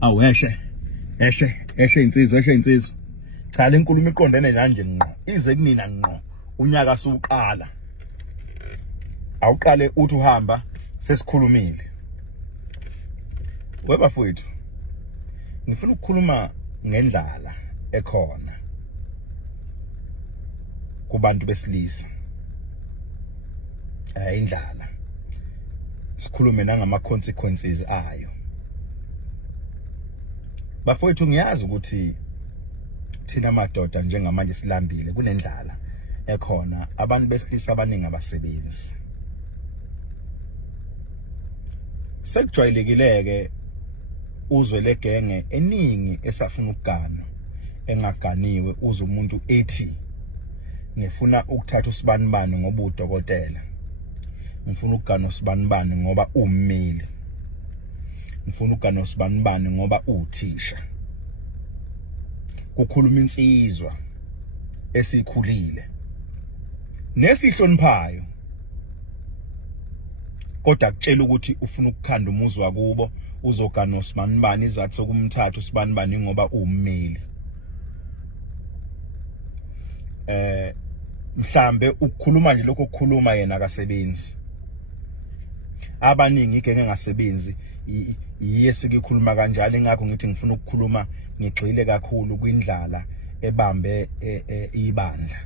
Awu eshe insizwa. Cha lenkulumo iqondene nanje ngqo. Ize kunina ngqo. Unyaka suqala. Awuqale uthi uhamba sesikhulumile. Webafowethu. Ngifuna ukukhuluma ngendlala ekhona kubantu besilisa. Indlala. Sikhulume nangama consequences ayo. Bafowethu ngiyazi ukuthi thina madoda njengamanje silambile kunendlala ekhona abantu besilisa abaningi abasebenzi. Sekujwayelekileke uzwe legenge eningi esafuna ukugana engaganiwe uze umuntu ethi ngifuna ukuthatha usibanibani ngoba udokotela. Ngifuna ukugana usibanibani ngoba ummeli. Ngifuna ukugana usibanibani ngoba uthisha. Kukhuluma insizwa esikhulile nesihloniphayo kodwa kutshela ukuthi ufuna ukukhanda umuzi wakubo uzogana usibanibani izathu sokumthatha usibanibani ngoba ummeli. Mhlambe ukukhuluma nje lokho okukhuluma yena akasebenzi. Abaningi igenge engasebenzi yiye sikikhuluma kanjalo ngakho ngithi ngifuna ukukhuluma ngigxile kakhulu kwindlala ebambe ibandla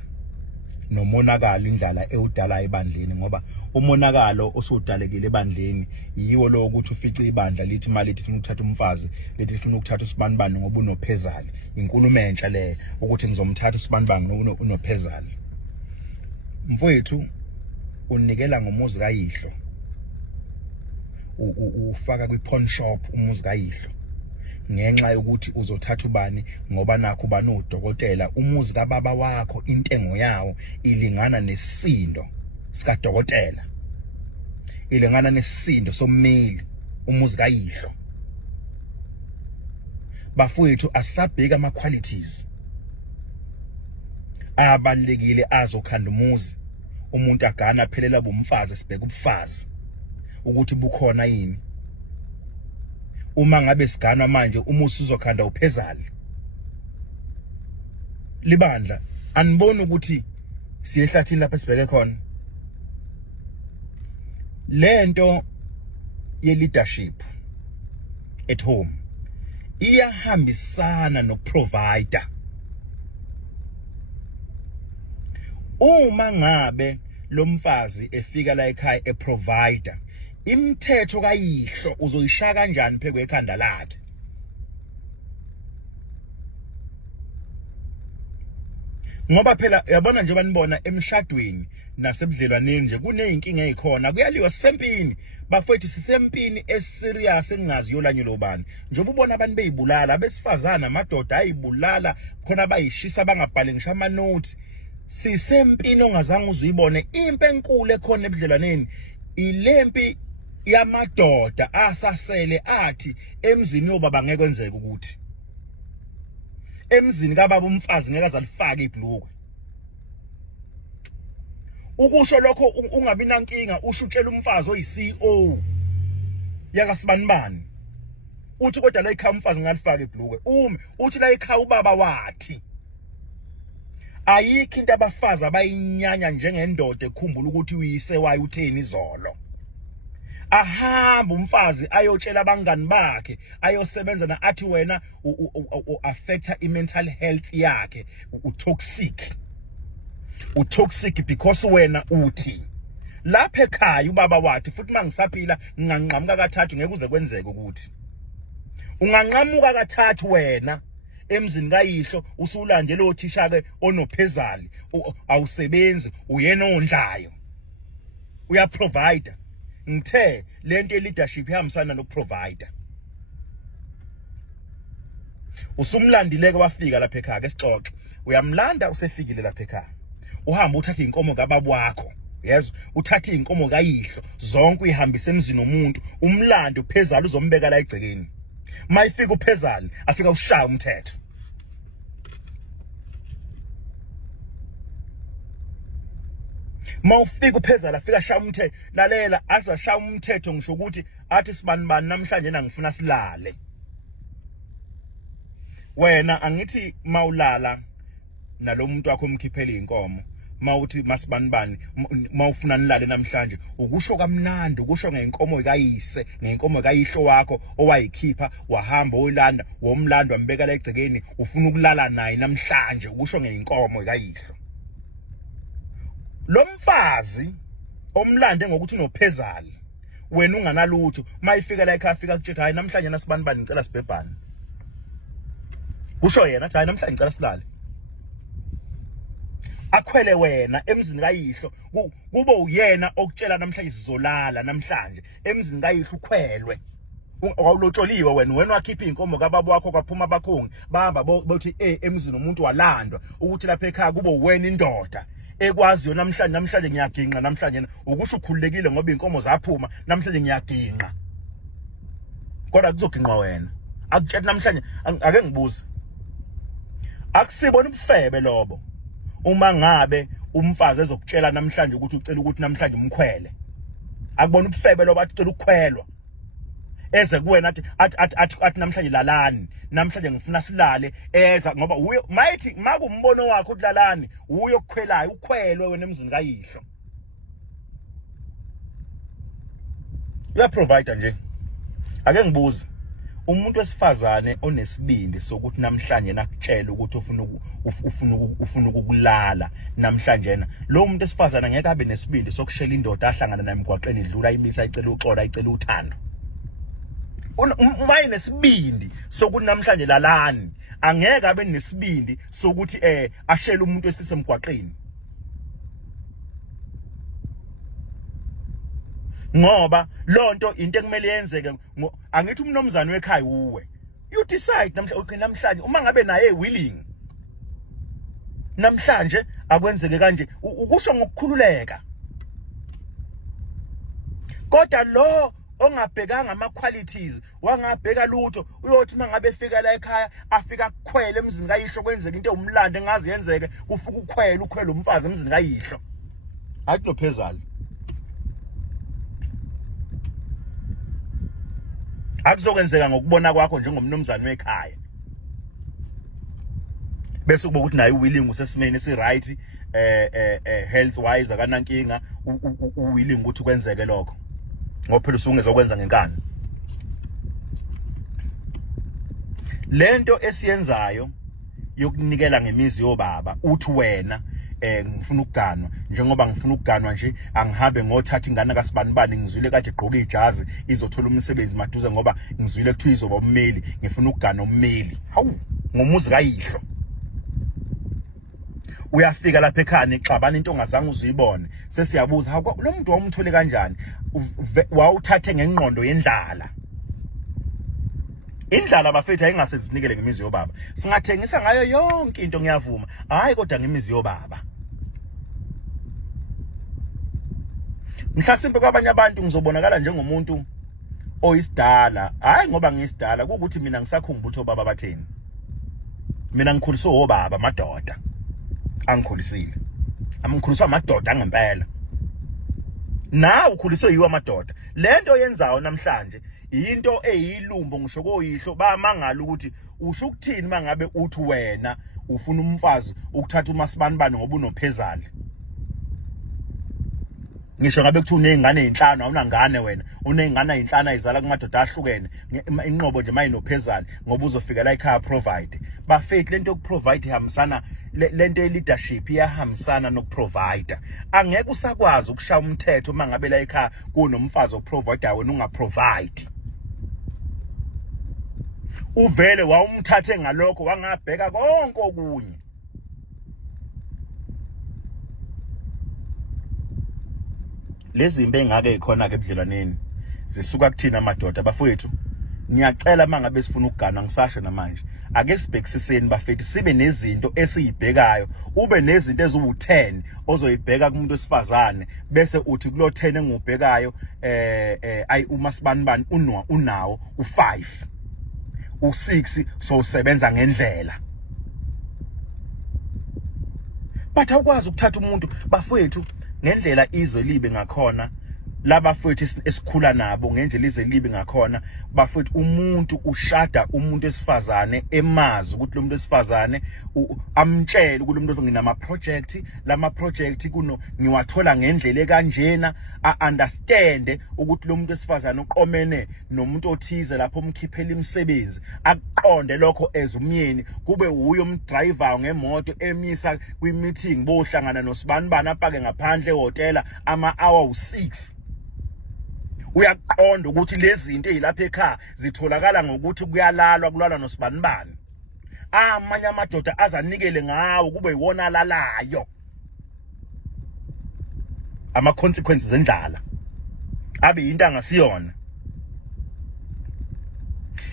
nomonakalo indlala ewudala ebandleni ngoba umonakalo osudalekile ebandleni yiwo lo ukuthi ufice ibandla lithi mali lithi ukuthatha umfazi lithi lifuna ukuthatha usibanibani ngoba unophezali. Inkulumo entsha le ukuthi ngizomthatha usibanibani ngoba unophezali. Mfowethu unikela ngomuzi kayihlo. Ufaka kwi-pawn shop umuzi kayihlo ngenxa yokuthi uzothatha ubani ngoba nakho ubani udokotela. Umuzi kababa wakho intengo yawo ilingana nesisindo sika dokotela, ilingana nesisindo sommeli umuzi kayihlo. Bafowethu asabheka ama qualities abalekile azokhanda umuzi. Umuntu agana phelela bomfazi sibheka ubufazi ukuthi bukhona yini. Uma ngabe sigana manje umusi uzokhanda uphezali. Libandla aniboni ukuthi siyehlathini lapha sibheke khona. Lento ye leadership at home iyahambisana no provider. Uma ngabe lo mfazi efika la ekhaya provider, imithetho kayihlo uzoyishaka kanjani phekwe ekhanda lakhe? Ngoba phela uyabona nje banibona emshadweni nasebudlelwaneni nje kuneyinkinga ezikhona kuyaliwa sempini. Bafowethu sisempini eserious engazi yolanye lobani. Njengoba ubona abantu beyibulala abesifazana amadoda ayibulala khona bayishisa bangabhali ngisho ama notes. Sisempini ongazange uzuyibone. Impi enkulu ekhona ebudlelwaneni ilempi yamadoda asasele athi emzini yobaba ngeke kwenzeke ukuthi. Emzini kababa umfazi ngeke azalifaka ibhlukwe. Ukusho lokho ungabi nankinga ushutshela umfazi oyi-CEO yakasibanibani. Uthi kodwa la ekhaya umfazi ngalifaka ibhlukwe. Uthi la ekhaya ubaba wathi. Ayikho into abafazi abayinyanya njengendoda ekhumbula ukuthi uyise wayo utheni izolo. Ahamba umfazi ayotshela abangani bakhe ayosebenza na athi wena affecta i-mental health yakhe utoxic. Utoxic because wena uthi lapha ekhaya ubaba wathi futhi mangisaphila nganqamuka kathathu ngeke uze kwenzeke ukuthi. Unganqamuka kathathu wena emzini kayihlo usulandela othisha ke onophezali awusebenzi uyena ondlayo. Uya provider. Ngithe lento leadership ihambisana no provider. Usumlandileke wafika lapha ekhaya ke sixoxe. Uyamlanda usefikile lapha ekhaya. Uhamba uthatha inkomo kababa wakho. Yes, uthatha inkomo kayihlo zonke uyihambisa emzini omuntu. Umlando phezulu uzombeka la egcekeni. Mayifika uphezulu afika ushaya umthetho. Mawufika uphezulu afika shaya umthetho. Lalela azashaya umthetho ngisho ukuthi athi sibanibani namhlanje ngifuna silale. wena angithi mawulala nalomuntu wakho umkhiphela inkomo mawuthi masibanibani mawufuna nilale namhlanje ukusho kamnandi ukusho ngenkomo kayise ngenkomo kayihlo wakho owayikhipha wahamba oyilanda womlando wambeka la egcekeni ufuna ukulala naye namhlanje ukusho ngenkomo kayihlo lo mfazi omlande ngokuthi unophezali wena unganalutho mayifika la ekhaya fika kutshetha hayi namhlanje nasibanibani ngicela sibhebhane kusho yena hayi namhlanje ngicela silale akhwele wena emzini kayihlo kube uyena okutshela namhlanje sizolala namhlanje emzini kayihlo ukhwelwe awulotsholiwe wena wakhipha inkomo kababa wakho kwaphuma abakhongi bahamba bothi emzini umuntu walandwa ukuthi lapha ekhaya kube wena indoda ekwaziyo namhlanje ngiyaginqa namhlanje ukusho ukhululekile ngoba inkomo zaphuma namhlanje ngiyaginqa kodwa kuzoginqa wena akutshela namhlanje ake ngibuze akusibona ubufebe lobo uma ngabe umfazi ezokutshela namhlanje ukuthi ucela ukuthi namhlanje umkhwele akubona ubufebe lobo athi ucela ukukhwelwa eze kuwena athi namhlanje lalani namhlanje ngifuna silale eza ngoba uyo mayithi makumbono wakho udlalani uyo okukhwelayo ukhwelwe wena emzini kayihlo uya provider nje ake ngibuze umuntu wesifazane onesibindi sokuthi namhlanje nakutshela ukuthi ufuna ukulala namhlanje lo muntu wesifazane ngeke abe nesibindi sokushela indoda ahlangana naye emgwaqeni idlula ibisa icela uxola icela uthando uma inesibindi sokuthi namhlanje lalani angeke abe nesibindi sokuthi ashela umuntu esisemgwaqeni ngoba lonto into ekumele yenzeke angithi umnomzana wekhaya uwe you decide namhlanje uma ngabe naye willing namhlanje akwenzeke kanje ukusho ngokukhululeka kodwa lo ongabhekanga ama qualities wangabheka lutho uyothi mangabe efika la ekhaya afika kukhwele emzini kayihlo kwenzeka into umlando engazi yenzeke kufuka ukhwele umfazi emzini kayihlo athi nophezali akuzokwenzeka ngokubona kwakho njengomnomzana wekhaya bese kuba ukuthi naye willing usesimeni esi right health wise akanankinga willing ukuthi kwenzeke lokho ngoba phela usungezokwenza ngenkani lento esiyenzayo yokunikela ngemizi yobaba uthi wena ngifuna ukuganwa njengoba ngifuna ukuganwa nje angihambe ngothatha ingane kaSibanibani ngizwile kade igqoka ijazi izothola umsebenzi maduze ngoba ngizwile kuthiwa izoba ummeli ngifuna ukuganwa ummeli hawu ngomuzi kayihlo uyafika lapha ekhaya ixabana into ongazange uzuyibone sesiyabuza lo muntu wamthole kanjani wawuthathe ngengqondo yendlala indlala bafethu ayingasezinikele ngemizi yobaba singathengisa ngayo yonke into ngiyavuma hayi kodwa ngemizi yobaba mhlasimbe kwabanye abantu ngizobonakala njengomuntu oyisidala hayi ngoba ngiyisidala ukuthi mina ngisakhumbula ukuthi obaba batheni mina ngikhuliswe obaba madoda angikhulisile amkhuliswa amadoda ngempela nawe ukhuliswe yiwa amadoda lento yenzayo namhlanje into eyilumbo ngisho koyihlo bamangala ukuthi usho ukuthini mangabe uthi wena ufuna umfazi ukuthatha uMasibanibani ngoba unophezali ngisho ngabe kuthi unezingane ezinhlanu awunangane wena unezingane ezinhlanu ayizala kumadoda ahlukene inqobo nje mayinophezali ngoba uzofika la ekhaya provide bafethu lento yokuprovide ihambisana lento ye-leadership iyahambisana nokuprovider angeke usakwazi ukushaya umthetho mangabe la ekhaya kunomfazi oprovide wena ungaprovide uvele wawumthathe ngalokho wangabheka konke okunye lezi zinto engake ikhona ke ebudlelwaneni zisuka kuthina amadoda bafowethu ngiyacela mangabe sifuna ukugana ngisasho namanje ake sibhekisiseni bafethu sibe nezinto esizibhekayo ube nezinto eziwu10 ozoyibheka kumuntu wesifazane bese uthi kulo 10 engubhekayo ayi uMasibanibani unawo u5 u6 so usebenza ngendlela but awukwazi ukuthatha umuntu bafowethu ngendlela izwe libe ngakhona laba futhi esikhula nabo ngendlela izelibi ngakhona bafuthi umuntu ushada umuntu esifazane emazi ukuthi lo muntu esifazane amtshela ukuthi lo muntu nginama project lama project kuno ngiwathola ngendlela kanjena understand ukuthi lo muntu esifazane uqomene nomuntu othize lapho umkhiphela imisebenzi aqonde lokho ezumyeni kube uyo umdriver ngemoto emisa kwi meeting bohlangana nosibanibani apake ngaphandle ehotela ama-hour 6 uyaqonda ukuthi lezi zinto ezilapha ekhaya zitholakala ngokuthi kuyalalwa nosibanibani amanye amadoda azanikele ngawo kube yiwona alalayo ama consequences endlala abe into angasiyona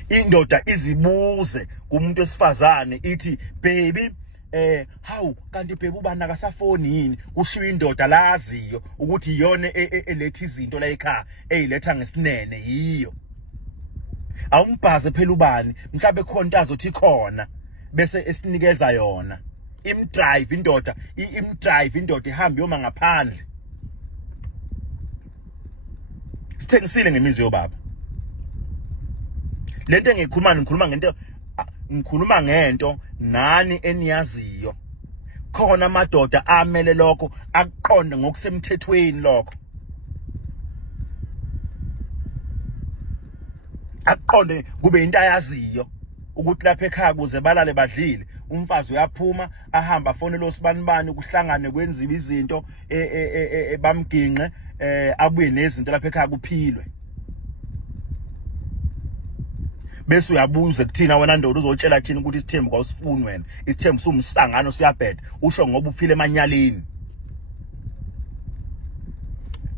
indoda izibuze kumuntu esifazane ithi baby hawu kanti baby ubani akasafoni yini kushiwo indoda laziyo ukuthi iyona eletha izinto la ekhaya eyiletha ngesinene yiyo awumbhaze phela ubani mhlawumbe khona into azothi khona bese esinikeza yona imdrive indoda ihamba yoma ngaphandle sithengisile ngemizwa yobaba lento ngikhuluma ngento nani eniyaziyo khona amadoda amele lokho aqonde ngokusemthethweni lokho aqonde kube into ayaziyo ukuthi lapha ekhaya kuze balale badlile umfazi uyaphuma ahamba afonela osibanibani kuhlangane kwenziwe izinto bamginqe abuye nezinto lapha ekhaya kuphilwe bese uyabuza kuthina wena ndoda uzotshela thina ukuthi isithembu kwawusifuni wena isithembu sumsangano siyabheda usho ngoba uphile emanyaleni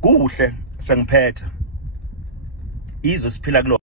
kuhle sengiphetha izwe siphila kulo